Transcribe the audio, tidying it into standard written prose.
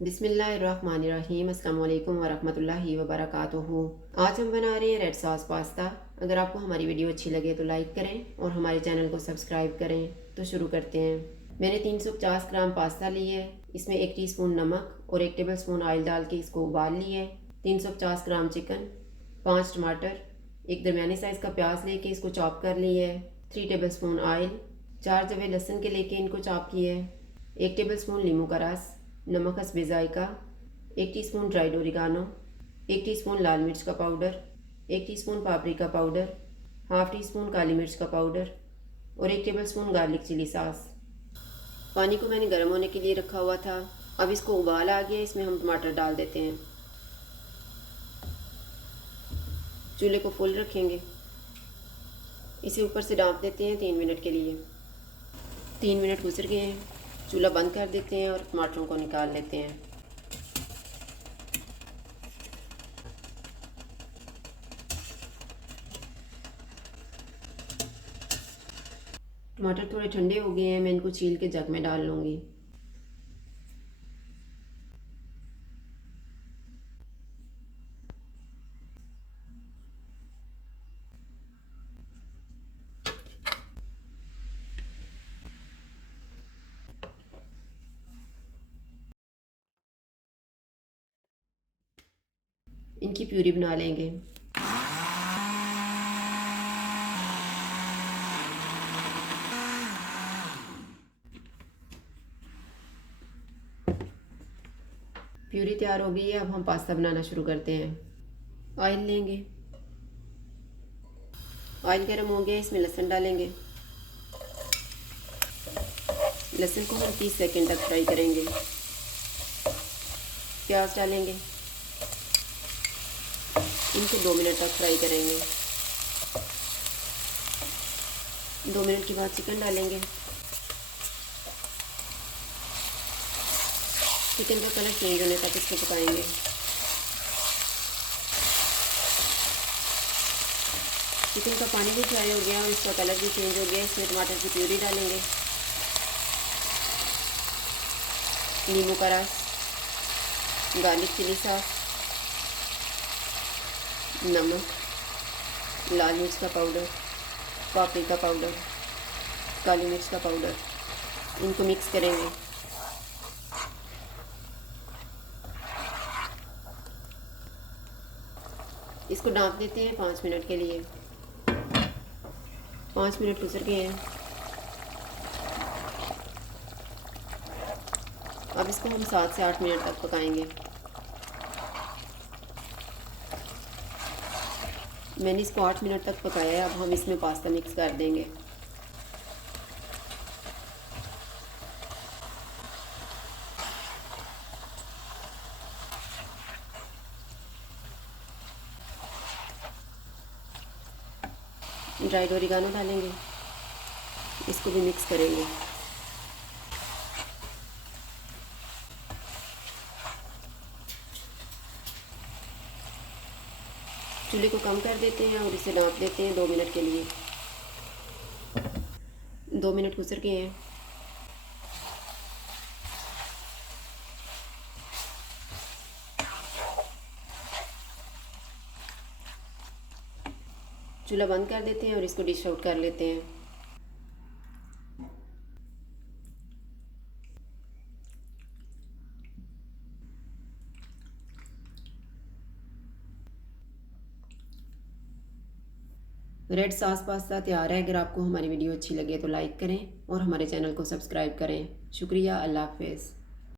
बिस्मिल्लाहिर्रहमानिर्रहीम। अस्सलाम वालेकुम वरहमतुल्लाहि वबरकातुहू। आज हम बना रहे हैं रेड सॉस पास्ता। अगर आपको हमारी वीडियो अच्छी लगे तो लाइक करें और हमारे चैनल को सब्सक्राइब करें। तो शुरू करते हैं। मैंने 350 ग्राम पास्ता लिया है। इसमें 1 टीस्पून नमक और 1 टेबल स्पून ऑयल डाल के इसको उबाल लिया है। 350 ग्राम चिकन, 5 टमाटर, एक दरमियानी साइज़ का प्याज लेके इसको चॉप कर लिया है। 3 टेबल स्पून ऑयल, 4 जवे लहसुन के लेके इनको चॉप किया है। 1 टेबल स्पून नींबू का रस, नमक हस्बे जायका, 1 टीस्पून ड्राइड ओरिगानो, 1 टीस्पून लाल मिर्च का powder, 1 teaspoon paprika powder, half teaspoon काली मिर्च का पाउडर और 1 tablespoon garlic chilli sauce. पानी को मैंने गर्म होने के लिए रखा हुआ था। अब इसको उबाल आ गया, इसमें हम टमाटर डाल देते हैं। चूल्हे को फुल रखेंगे। इसे ऊपर से ढाँप देते हैं 3 मिनट के लिए। 3 मिनट गुजर गए हैं। चूल्हा बंद कर देते हैं और टमाटरों को निकाल लेते हैं। टमाटर थोड़े ठंडे हो गए हैं, मैं इनको छील के जग में डाल लूँगी। इनकी प्यूरी बना लेंगे। प्यूरी तैयार हो गई है। अब हम पास्ता बनाना शुरू करते हैं। ऑयल लेंगे। ऑयल गर्म हो गया, इसमें लहसुन डालेंगे। लहसुन को हम 30 सेकंड तक फ्राई करेंगे। प्याज डालेंगे, इनको 2 मिनट तक फ्राई करेंगे। 2 मिनट के बाद चिकन डालेंगे। चिकन का कलर चेंज होने तक इसको पकाएंगे। चिकन का पानी भी फ्राई हो गया और इसका कलर भी चेंज हो गया। इसमें टमाटर की प्यूरी डालेंगे, नींबू का रस, गार्लिक चिली सॉस, नमक, लाल मिर्च का पाउडर, पापरिका पाउडर, काली मिर्च का पाउडर। इनको मिक्स करेंगे। इसको ढाँप देते हैं 5 मिनट के लिए। 5 मिनट गुजर गए हैं। अब इसको हम 7 से 8 मिनट तक पकाएंगे। मैंने इसको 8 मिनट तक पकाया है। अब हम इसमें पास्ता मिक्स कर देंगे। ड्राइड ओरिगानो डालेंगे, इसको भी मिक्स करेंगे। चूल्हे को कम कर देते हैं और इसे ढाँप देते हैं 2 मिनट के लिए। 2 मिनट गुजर गए हैं। चूल्हा बंद कर देते हैं और इसको डिश आउट कर लेते हैं। रेड सॉस पास्ता तैयार है। अगर आपको हमारी वीडियो अच्छी लगे तो लाइक करें और हमारे चैनल को सब्सक्राइब करें। शुक्रिया। अल्लाह हाफ़िज़।